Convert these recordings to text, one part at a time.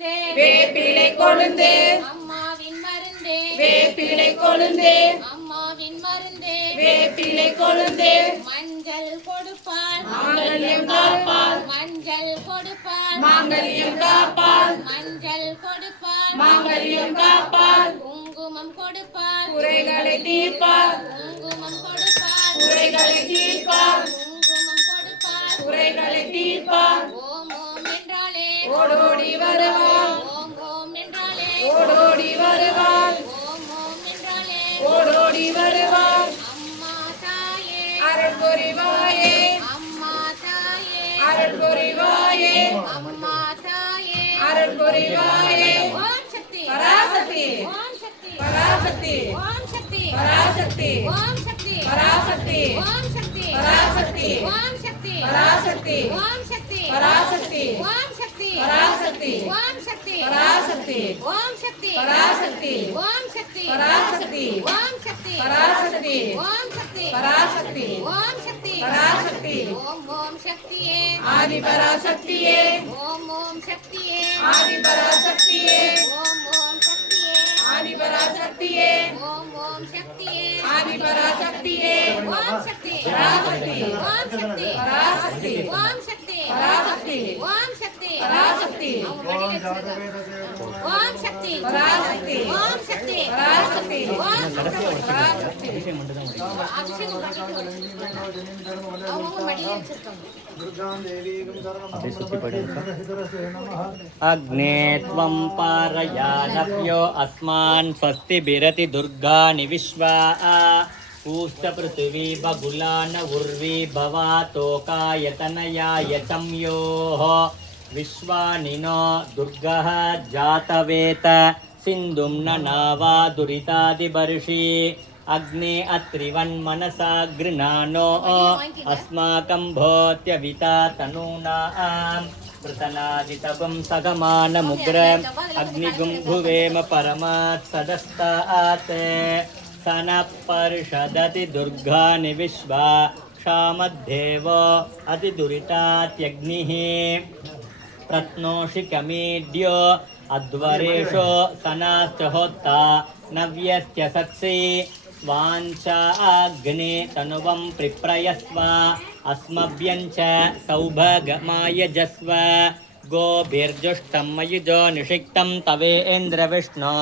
வேப்பிலை கொழுந்து அம்மாவின் மருந்தே வேப்பிலை கொழுந்து அம்மாவின் மருந்தே வேப்பிலை கொழுந்து மஞ்சள் கொடுப்பாள் மாங்கல்யம் காப்பாள் மஞ்சள் கொடுப்பாள் மாங்கல்யம் காப்பாள் மஞ்சள் கொடுப்பாள் மாங்கல்யம் காப்பாள் குங்குமம் கொடுப்பாள் குறைகளை தீர்ப்பாள் குங்குமம் கொடுப்பாள் குறைகளை தீர்ப்பாள் குங்குமம் கொடுப்பாள் குறைகளை தீர்ப்பாள் ஓம் ஓம் என்றாலே ஓடோடி வருவாள் ஓம் ஓம் என்றாலே ஓடோடி வருவாள் ஓம் ஓம் என்றாலே ஓடோடி வருவாள் அம்மா தாயே அருள் புரிவாயே அம்மா தாயே அருள் புரிவாயே அம்மா தாயே அருள் புரிவாயே ஓம் சக்தி பராசக்தி ஓம் சக்தி பராசக்தி ஓம் சக்தி பராசக்தி ஓம் சக்தி பராசக்தி ஓம் சக்தி பராசக்தி ஓம் சக்தி பராசக்தி ஓம் சக்தி பராசக்தி ஓம் சக்தி பராசக்தி ஓம் சக்தி பராசக்தி ஓம் சக்தி பராசக்தி ஓம் சக்தி பராசக்தி ஓம் சக்தி பராசக்தி ஓம் சக்தி பராசக்தி ஓம் சக்தி பராசக்தி ஓம் ஓம் சக்தியே ஆதி பராசக்தியே ஓம் ஓம் சக்தியே ஆதி பராசக்தியே ஓம் ஓம் சக்தியே ஆதி பராசக்தியே ஓம் ஓம் சக்தியே ஆதி பராசக்தியே ஓம் சக்தி பராசக்தி ஓம் சக்தி பராசக்தி ஓம் சக்தி பராசக்தி ஓம் சக்தி பராசக்தி அவங்க மடியில வச்சிருக்காங்க. ஓம் சக்தி பராசக்தி ஓம் சக்தி பராசக்தி ஓம் சக்தி பராசக்தி அபிஷேகம் பண்ணிட்டு அவங்க மடியில வச்சிருக்காங்க. अग्ने त्वं पारयानभ्यो अस्मान् स्वस्तिभिरति दुर्गाणि विश्वा पूष्टपृथिवी बगुलान उर्वी भवातोकायतनयाय चम्योः विश्वानिनो दुर्गः जातवेत सिन्धुं न नावा दुरितादिबर्षि अग्ने अत्रिवन्मनसा गृणानो अस्माकं भोत्यविता तनूनां प्रतनादितगुं सगमानमुग्र अग्निगुं भुवेम परमात् सदस्तात् स नः पर्षदति दुर्गाणि विश्वा क्षामद्धेवो अतिदुरितात्यग्निः प्रत्नोषिकमीड्यो अध्वरेशो सनाश्च होत्ता नव्यश्च सत्सि स्वाञ्चाग्ने तनुवं प्रिप्रयस्व अस्मभ्यञ्च सौभगमायजस्व गोभिर्जुष्टं मयुजो निषिक्तं तवेन्द्रविष्णो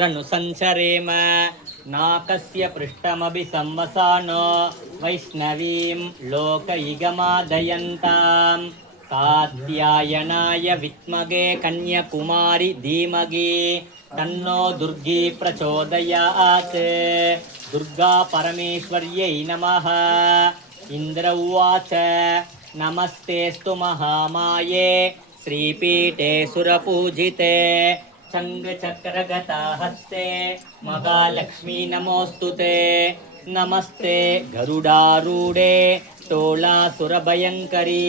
रनुसञ्चरेम नाकस्य पृष्ठमभि संवसानो वैष्णवीं लोकैगमादयन्ताम् कात्यायनाय विद्महे कन्याकुमारी धीमहि तन्नो दुर्गी प्रचोदयात् दुर्गा परमेश्वर्यै नमः इन्द्र उवाच नमस्तेऽस्तु महामाये श्रीपीठे सुरपूजिते चङ्गचक्रगता हस्ते महालक्ष्मी नमोऽस्तु ते नमस्ते गरुडारूढे तोलासुरभयङ्करी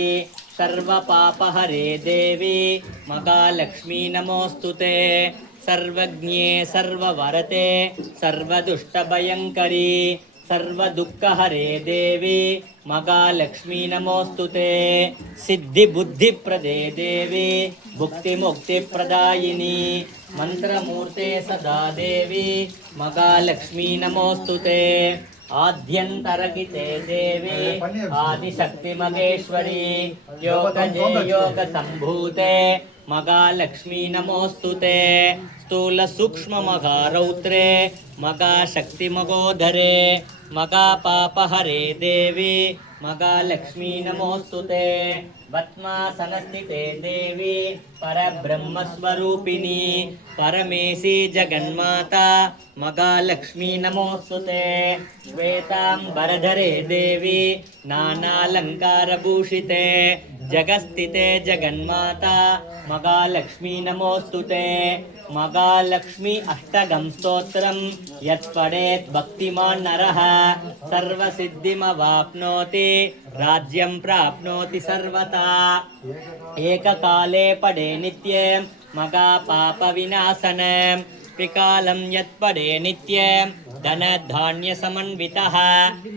सर्वपापहरे देवी महालक्ष्मी नमोऽस्तु ते सर्वज्ञे सर्ववरते सर्वदुष्टभयङ्करी सर्वदुःखहरे देवी महालक्ष्मी नमोऽस्तु ते सिद्धिबुद्धिप्रदे देवी भुक्तिमुक्तिप्रदायिनी मन्त्रमूर्ते सदा देवी महालक्ष्मी नमोऽस्तु ते आद्यन्तरगिते देवी आदिशक्तिमहेश्वरी योगजे योगसम्भूते महालक्ष्मी नमोऽस्तु ते स्थूलसूक्ष्ममहारौद्रे महाशक्तिमगोदरे महापापहरे देवी महालक्ष्मी नमोऽस्तु ते भस्मासनस्थिते देवी परब्रह्मस्वरूपिणी परमेशी जगन्माता महालक्ष्मी नमोऽस्तु ते श्वेताम्बरधरे देवी नानालङ्कारभूषिते जगस्थिते जगन्माता महालक्ष्मी नमोऽस्तु ते महालक्ष्मी अष्टकं स्तोत्रं यत्पठेत् भक्तिमान् नरः सर्वसिद्धिमवाप्नोति राज्यं प्राप्नोति सर्वथा एककाले पठे नित्यं महापापविनाशनं त्रिकालं यत्पठे नित्यं धनधान्यसमन्वितः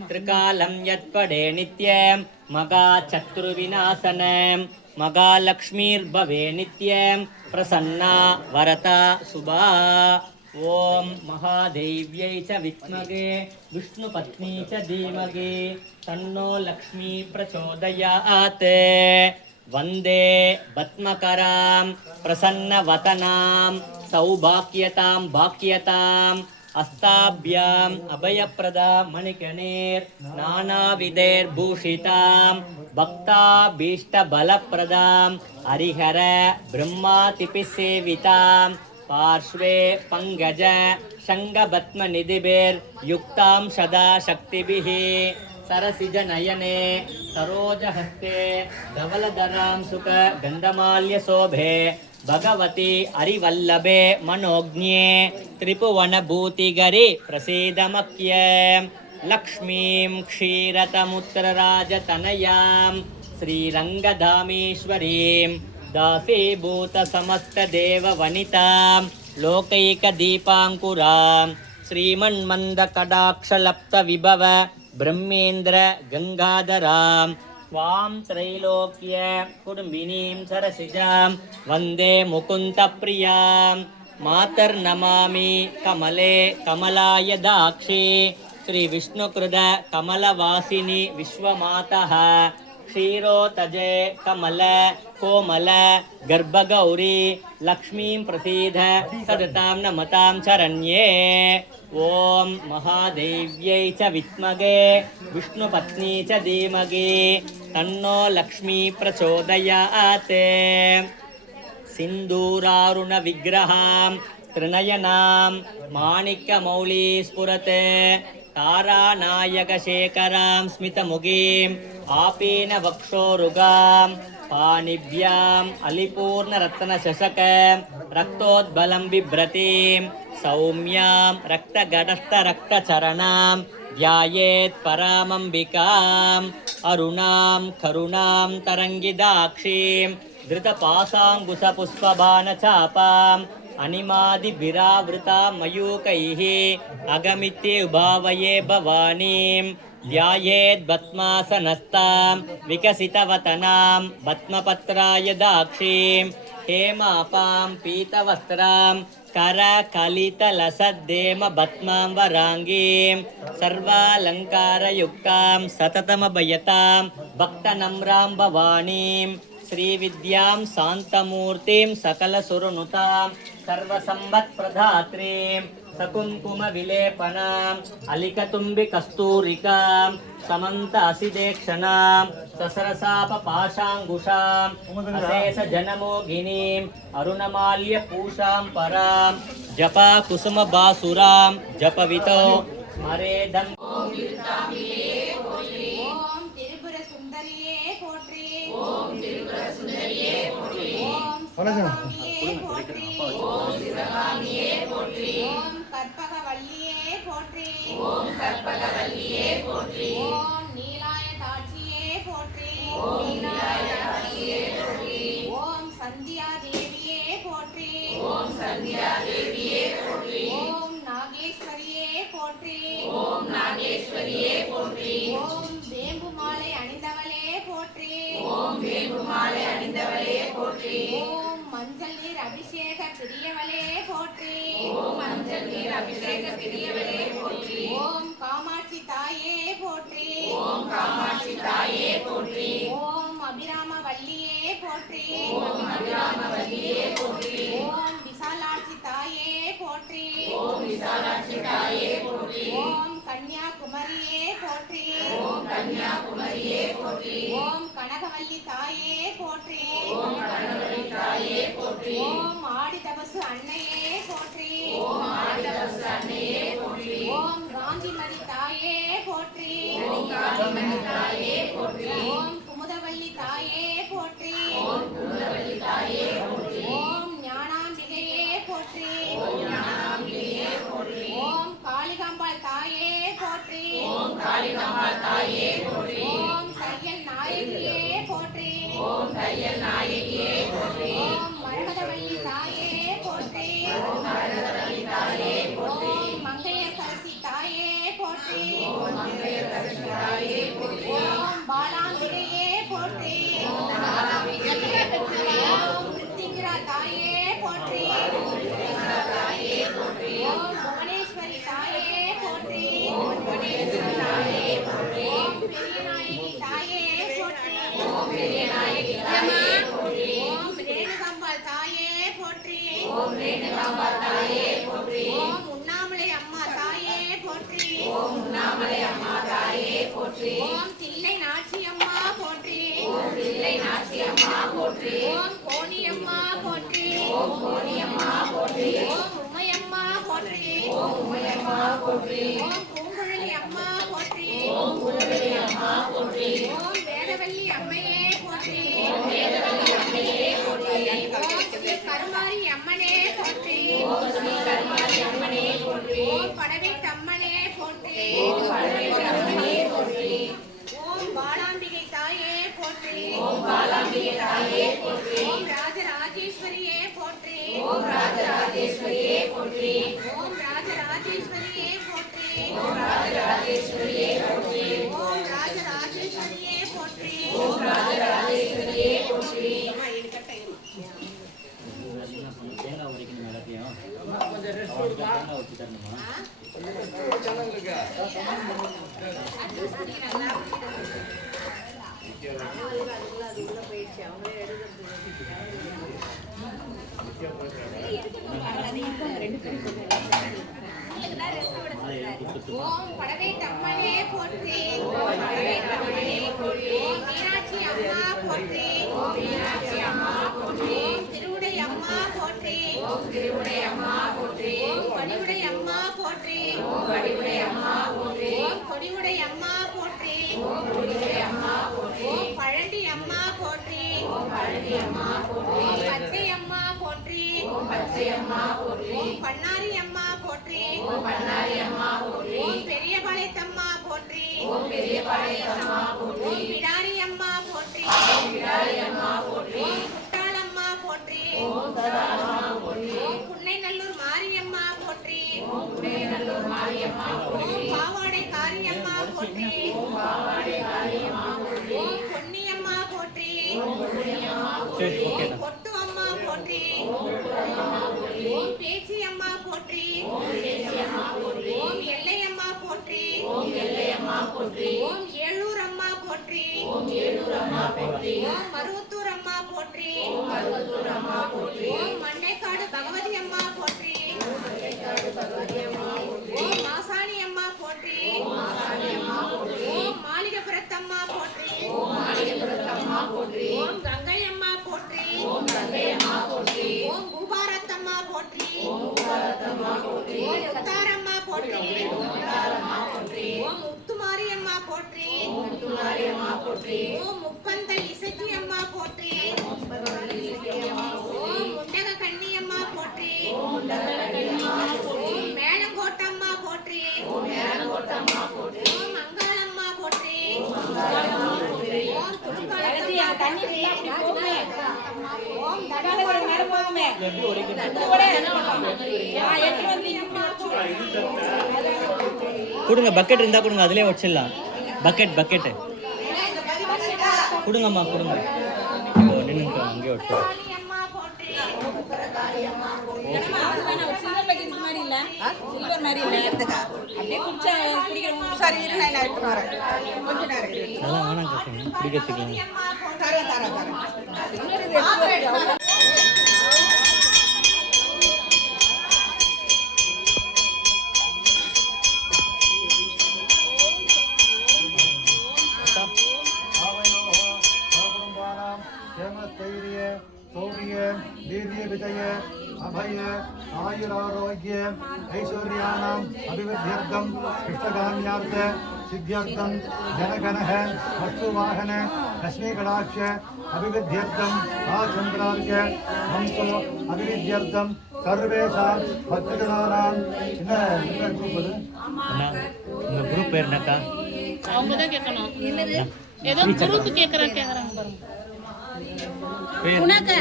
त्रिकालं यत्पठे नित्यं महाशत्रुविनाशनं மகாலக்ஷ்மீர்பவே நித்யம் பிரசன்னா வரதா சுபா. ஓம் மகாதேவ்யை ச வித்மகே விஷ்ணுபத்னி ச தீமகி தன்னோ லக்ஷ்மீ பிரச்சோதயாத். வந்தே பத்மகராம் பிரசன்னவதனாம் சௌபாக்கியதாம் பாக்கியதாம் அஸ்தாபியாம் அபயப்ரதா மணிகணேர் நானாவிதேர்பூஷிதாம் பக்தாபீஷ்டபலப்ரதாம் ஹரிஹர பிரம்மாதிபி சேவிதாம் பார்ஷ்வே பங்கஜ சங்கபத்மநிதிபிர் யுக்தாம் சதா சக்திபிஹி सरसिज नयने सरोजहस्ते धवलधरां सुख गन्धमाल्य शोभे भगवती हरिवल्लभे मनोज्ञे त्रिभुवनभूतिगरि प्रसीदमख्य लक्ष्मीं क्षीरतमुत्रराजतनयां श्रीरङ्गधामेश्वरीं दासीभूतसमस्तदेववनितां लोकैकदीपाङ्कुरां श्रीमन्मन्दकटाक्षलप्तविभव ब्रह्मेन्द्र गंगाधरां स्वां त्रैलोक्य कुटुम्बिनीं सरसिजां वन्दे मुकुन्दप्रियां मातर्नमामि कमले कमलाय दाक्षी श्रीविष्णुकृत कमलवासिनी विश्वमातः क्षीरोतजे कमल कोमल गर्भगौरी लक्ष्मीं प्रसीद सदतां नमतां शरण्ये. ओम महादेव्यै च विद्महे विष्णुपत्नी च धीमहि तन्नो लक्ष्मी प्रचोदयात्. सिन्दूरारुण विग्रहां त्रिनयनां माणिक्यमौली स्फुरत् तारानायकशेखरां स्मितमुखीं आपीन वक्षोरुगां पाणिभ्याम् अलिपूर्णरत्नशशक रक्तोद्बलं बिभ्रतीं सौम्यां रक्तगडस्थरक्तचरणां ध्यायेत् परामम्बिकाम् अरुणां करुणां तरङ्गिदाक्षीं धृतपाशाङ्कुशपुष्पबाणचापाम् अनिमादिभिरावृतां मयूकैः अगमित्ये उभावये भवानीं ध्यायेत् पद्मासनस्तां विकसितवतनां पद्मपत्राय दाक्षीं हेमापां पीतवस्त्रां करकलितलसद्देम पद्मां वराङ्गीं सर्वालङ्कारयुक्तां सततमभयतां भक्तनम्रां भवानीं श्रीविद्यां शान्तमूर्तिं सकलसुरनुतां सर्वसम्पत्प्रदात्रीं सकुङ्कुमविलेपनाम् अलिकतुम्बिकस्तूरिकां समन्तासिदेक्षणां ससरसापपाशाङ्कुशाम् अशेषजनमोगिनीम् अरुणमाल्यपूषां परां जपाकुसुमबासुरां जपवितो स्मरेदम्. ஓம் கற்பகவல்லியே போற்றி. ஓம் நீலாய தாட்சியே போற்றி. ஓம் நீலாய தாட்சியே போற்றி. ஓம் சந்தியா தேவியே போற்றி. ஓம் சந்தியா தேவியே போற்றி. ஓம் நாகேஸ்வரியே போற்றி. ஓம் நாகேஸ்வரியே போற்றி. ஓம் வேம்பு மாலை அணிந்தவளே போற்றி. ஓம் வேம்பு மாலை அணிந்தவளே போற்றி. ஓம் மஞ்சள் நீர் அபிஷேக பிரியவளே போற்றி. ஓம் மஞ்சள் நீர் அபிஷேக பிரியவளே போற்றி. ஓம் காமாட்சி தாயே போற்றி. ஓம் காமாட்சி தாயே போற்றி. ஓம் அபிராம வல்லியே போற்றி. ஓம் அபிராம வல்லியே போற்றி. ஓம் விசாலாட்சி தாயே போற்றி. ஓம் விசாலாட்சி தாயே போற்றி. ஓம் கன்னியாகுமரியே போற்றி. ஓம் கன்னியாகுமரியே போற்றி. ஓம் கனகவல்லி தாயே போற்றி. ஓம் கனகவல்லி தாயே போற்றி. ஓம் ஆடிதபசு அன்னையே போற்றி. ஓம் ஆடிதபசு அன்னையே போற்றி. ஓம் காந்திமதி தாயே போற்றி. ஓம் காந்திமதி தாயே போற்றி. ஓம் குமுதவல்லி தாயே போற்றி. ஓம் குமுதவல்லி தாயே போற்றி. ஓம் ஞானாம்பிகையே போற்றி. ஓம் ஞானாம்பிகையே போற்றி. ஓம் காளிகாம்பாள் தாயே போற்றி. ஓம் காளிகாம்பாள் தாயே போற்றி. ஓம் தையல் நாயகியே போற்றி. ஓம் தையல் நாயகியே போற்றி. ஓம் மரகதவல்லி தாயே போற்றி. ஓம் உண்ணாமலை அம்மா தாயே போற்றி ஓம் தில்லை நாச்சி அம்மா போற்றி ஓம் கோணியம்மா போற்றி ஓம் உமையம்மா போற்றி ஓம் பூங்குழலி அம்மா போற்றி ஓம் வேதவல்லி அம்மையே போற்றி ஓம் ஸ்ரீ கருமாரி அம்மனே போற்றி ஓம் படவேட்டு அம்மனே போற்றி ஓம் பாலாம்பிகை தாயே போற்றி ஓம் ராஜராஜேஸ்வரியே போற்றி ஓம் ராஜராஜேஸ்வரியே போற்றி ஓம் ராஜராஜேஸ்வரியே போற்றி தேங்காய் உடைக்கணும் எல்லாத்தையும் தேங்காய் ஊற்றி தரணுமா ஓம் படவேட்டு அம்மனே போற்றி ஓம் மீனாட்சி அம்மா போற்றி ஓம் திருவுடை அம்மா போற்றி ஓம் கொடிவுடை அம்மா போற்றி ஓம் கொடிவுடை அம்மா போற்றி ஓம் பழண்டி அம்மா போற்றி ஓம் பச்சை அம்மா போற்றி ஓம் பண்ணாரி அம்மா போற்றி ஓம் பெரியபாளையத்தம்மா போற்றி ஓம் பிடாரி அம்மா போற்றி ஓம் குட்டாளம்மா போற்றி ஓம் புன்னைநல்லூர் மாரியம்மா போற்றி ஓம் பாவாடை காரியம்மா போற்றி ஓம் பொன்னியம்மா போற்றி பொட்டு அம்மா போற்றி ஓம் பேச்சி அம்மா போற்றி ஓம் எல்லையம்மா போற்றி ஓம் ஏழூர் அம்மா போற்றி ஓம் மருவத்தூர் அம்மா போற்றி ஓம் மண்டைக்காடு பகவதி அம்மா போற்றி ஓம் மாசாணி அம்மா போற்றி ஓம் மாளிகபுரத்தம்மா போற்றி ஓம் கங்கை அம்மா போற்றி ஓம் பூபாரத்தம்மா போற்றி ஓம் உத்தாரம்மா போற்றி ஓம் முத்துமாரியம்மா போற்றி ஓம் முப்பந்தல் இசக்கி அம்மா போற்றி ஓம் முண்டக கன்னியம்மா போற்றி ஓம் மேலங்கோட்டம்மா போற்றி ஓம் மங்களம்மா போற்றி ஓம் துடுப்பாளத்தம்மா போற்றி ஓம் தடாலகர் மேல போகுமே எப்படி உடைக்கணும் கொடுங்க பக்கெட் இருந்தா கொடுங்க அதுலயே வச்சிடலாம் பக்கெட் கொடுங்கம்மா கொடுங்க நின்று அங்கேயே வச்சிடலாம் அம்மா போற்றி அதெல்லாம் வேணாம் கட்டுங்க பிடிக்கிறதுக்கு अभय आयुरारोग्य ऐश्वर्याणाम् अभिवृद्ध्यर्थं इष्टकाम्यार्थ सिद्ध्यर्थं जनगणः वस्तुवाहन लक्ष्मीकटाक्ष अभिवृद्ध्यर्थं आचन्द्रार्घ्य हंसो अभिवृद्ध्यर्थं सर्वेषां भक्तजनानां உங்க குரூப் பேர் என்னக்கா அவங்க தான் கேட்கணும் ஏதோ குரூப் கேட்கறாங்க பாருங்க உனக்கா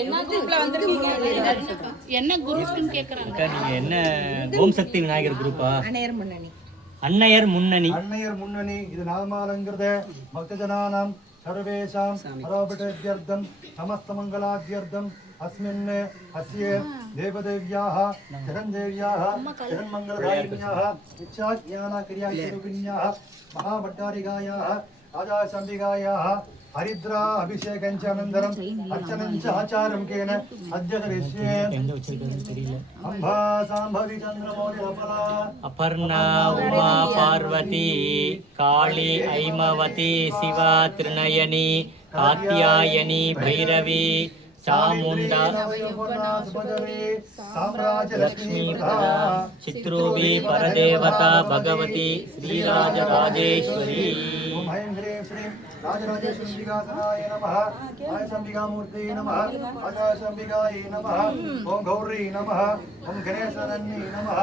என்ன குரூப்ல வந்திருக்கீங்க என்ன குரூப்னு கேக்குறாங்க அக்கா நீங்க என்ன ஓம் சக்தி விநாயகர் குரூப்பா அணையர் முன்னணி அன்னையர் முன்னணி அன்னையர் முன்னணி இது நாமமாலங்கிருத பக்தஜனானாம் சர்வேஷாம் அரோபிடத்யர்த்தம் சமஸ்தமங்கலாத்யர்த்தம் अस्मिन् अस्य देवदेव्याः जगन्देव्याः जगन्मङ्गलदायिन्याः इच्छाज्ञानक्रियास्वरूपिण्याः महाभट्टारिकायाः राजाशम्बिकायाः हरिद्रा अभिषेकञ्च अनन्तरम् अर्चनञ्च आचारं केन अद्य करिष्ये अम्बा साम्भवी चन्द्रमौलिरफला अपर्णा उमा पार्वती काली ऐमवती शिवा त्रिनयनी कात्यायनी भैरवी चामुंडा लक्ष्मी चित्रूपी परदेवता भगवती श्रीराजराजेश्वरी राजराजेश्वरीविकासनाय नमः आयसंबिकामूर्ति नमः आकाशंबिकाय नमः ओम गौरी नमः ओम गणेशनन्नी नमः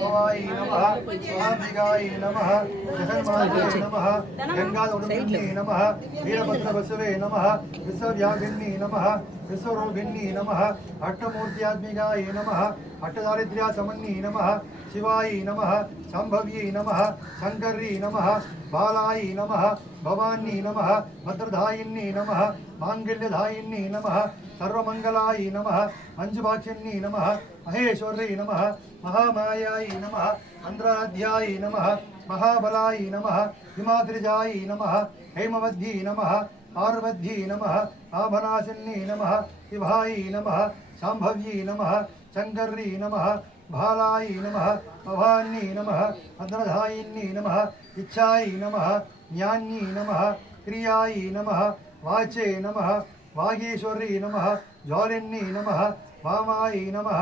भवाय नमः स्वामिकाय नमः जगन्माते नमः गंगाधुरन्नी नमः वीरभद्रवसवे नमः विश्वव्यापिनी नमः विश्वरूपिणी नमः अष्टमूर्त्यात्मिकाय नमः अष्टदारिद्र्यासमन्नी नमः शिवाय नमः संभव्यै नमः शंकरी नमः बालाय नमः भवानी नमः भद्रधायिनी नमः मांगल्यधायिनी नमः सर्वमंगलाय नमः मंजुभाक्षिणी नमः महेश्वरी नमः महामायाय नमः मंत्राध्याय नमः महाबलाय नमः हिमाद्रिजाय नमः हेमवद्यै नमः पार्वत्यै नमः आभनाशिनी नमः शिवाय नमः शाम्भव्यै नमः शंकरी नमः भालाय नमः भवानी नमः भद्रधायिनी नमः इच्छाय नमः ज्ञानी नमः क्रियाय नमः वाचे नमः वागीश्वरी नमः ज्वालिनी नमः वामाय नमः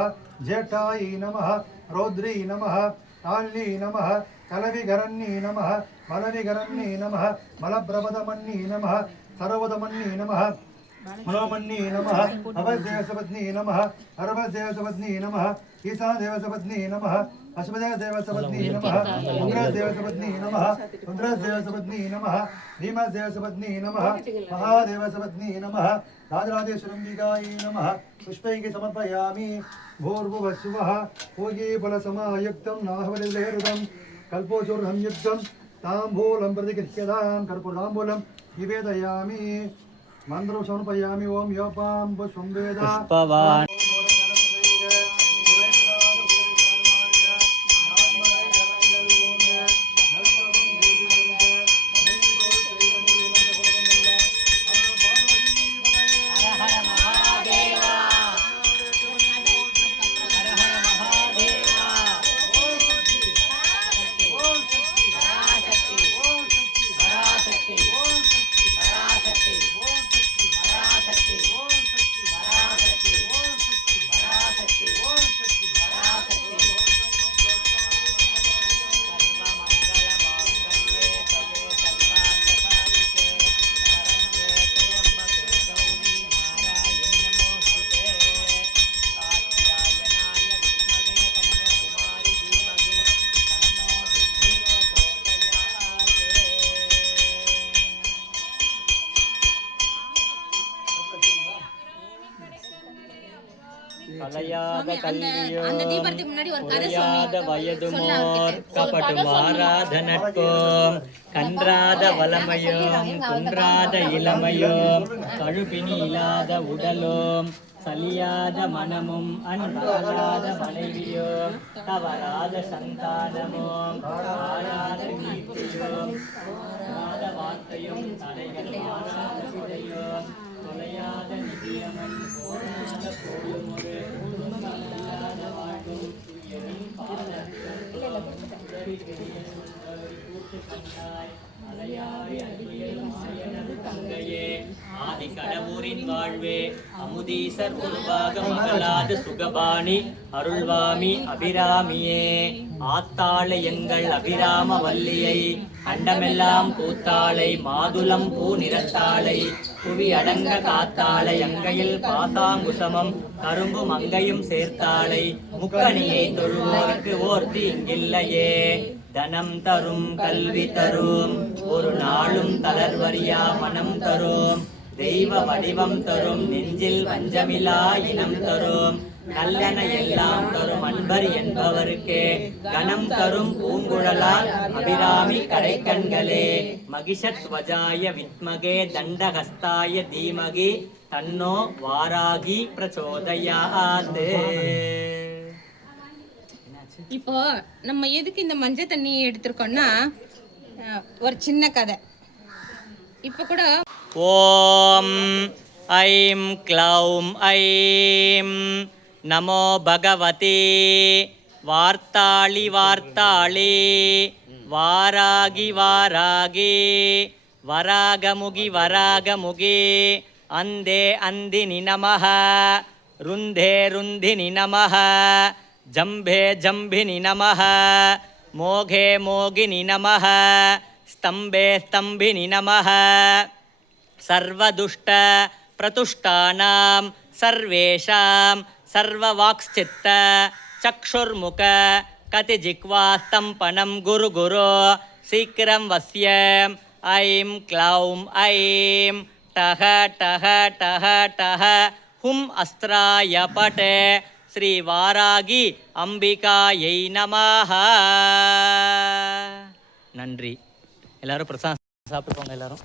जेठाय नमः रौद्री नमः काली नमः कलविगरण्णी नमः बलविगरण्णी नमः बलप्रपदमन्नी नमः सर्वदमन्नी नमः मनोमन्नी नमः अवदेवसपत्नी नमः अर्वदेवसपत्नी नमः ईशादेवसपत्नी नमः अश्वदेवसपत्नी नमः उग्रदेवसपत्नी नमः रुद्रदेवसपत्नी नमः भीमदेवसपत्नी नमः महादेवसपत्नी नमः राजराजेश्वरम्बिकायै नमः पुष्पैः समर्पयामि भूर्भुवस्सुवः पूज्ये फलसमायुक्तं नाहवलिलेहृतं कल्पोचूर्णं युक्तं ताम्बूलं प्रतिगृह्यतां कर्पूराम्बूलं निवेदयामि मंत्र समर्पयामि ओम योपां पुष्पं वेद पुष्पवान् கலையாத கல்வியோர் குறையாத வயதுமோர் கபடும் ஆராத நட்போம் கன்றாத வளமையோம் குன்றாத இளமையோம் கழுபினி இல்லாத உடலோம் சலியாத மனமும் அன்பலாத மனைவியோம் தவறாத சந்தானமோம் ஆராத கீர்த்தியோம் வார்த்தையும் தடைகள் மாறாத சிதையோம் தொலையாத நிதியமன் போராத போலும் ஒரு இல்லாத வாழ்வும் துயரின் தங்கையே ஆதி கடவுரின் வாழ்வே அமுதீசர் உருவாக மகளாது சுகபாணி அருள்வாமி அபிராமியே ஆத்தாளை எங்கள் அபிராம வல்லியை அண்டமெல்லாம் பூத்தாளை மாதுளம் பூ நிறத்தாளை புவி அடங்க காத்தாளை அங்கையில் பாசாங்குசமம் கரும்பு மங்கையும் சேர்த்தாளை முக்கணியை தொழுவோருக்கு ஓர்த்தி இங்கில்லையே தனம் தரும் கல்வி தரும் ஒரு நாளும் தளர்வரியா மனம் தரும் தெய்வ வடிவம் தரும் நெஞ்சில் வஞ்சமிலா இனம் தரும் நல்லன எல்லாம் தரும் அன்பர் என்பவருக்கே கணம் தரும் பூங்குழலால் அபிராமி கடைக்கண்களே மகிஷத்வஜாய வித்மகே தண்டஹஸ்தாய தீமகி தன்னோ வாராகி பிரச்சோதயாத். இப்போ நம்ம எதுக்கு இந்த மஞ்சள் தண்ணி எடுத்திருக்கோம்னா ஒரு சின்ன கதை. இப்போ கூட ஓம் ஐம் க்ளௌம் ஐம் நமோ பகவதி வார்த்தாளி வார்த்தாளி வாராகி வாராகி வராகமுகி வராகமுகி அந்தே அந்தினி நமஹ ருந்தே ருந்தினி நமஹ ஜம்பே ஜம்பினி நமஹ மோகே மோகினி நமஹ ஸ்தம்பே ஸ்தம்பினி நமஹ சர்வதுஷ்ட பிரதுஷ்டானாம் சர்வேஷாம் சர்வவாக்ஸ்சித்த சக்ஷுர்முக கதிஜிக்வாஸ்தம்பனம் குரு குரு சீக்கிரம் வஸ்யம் ஐம் க்ளௌம் ஐம் டஹ டஹ டஹ டஹ ஹும் அஸ்திராய பட் ஸ்ரீ வாராகி அம்பிகாயை நமஹ. நன்றி. எல்லாரும் பிரசாதம் சாப்பிட்டு போங்க எல்லாரும்.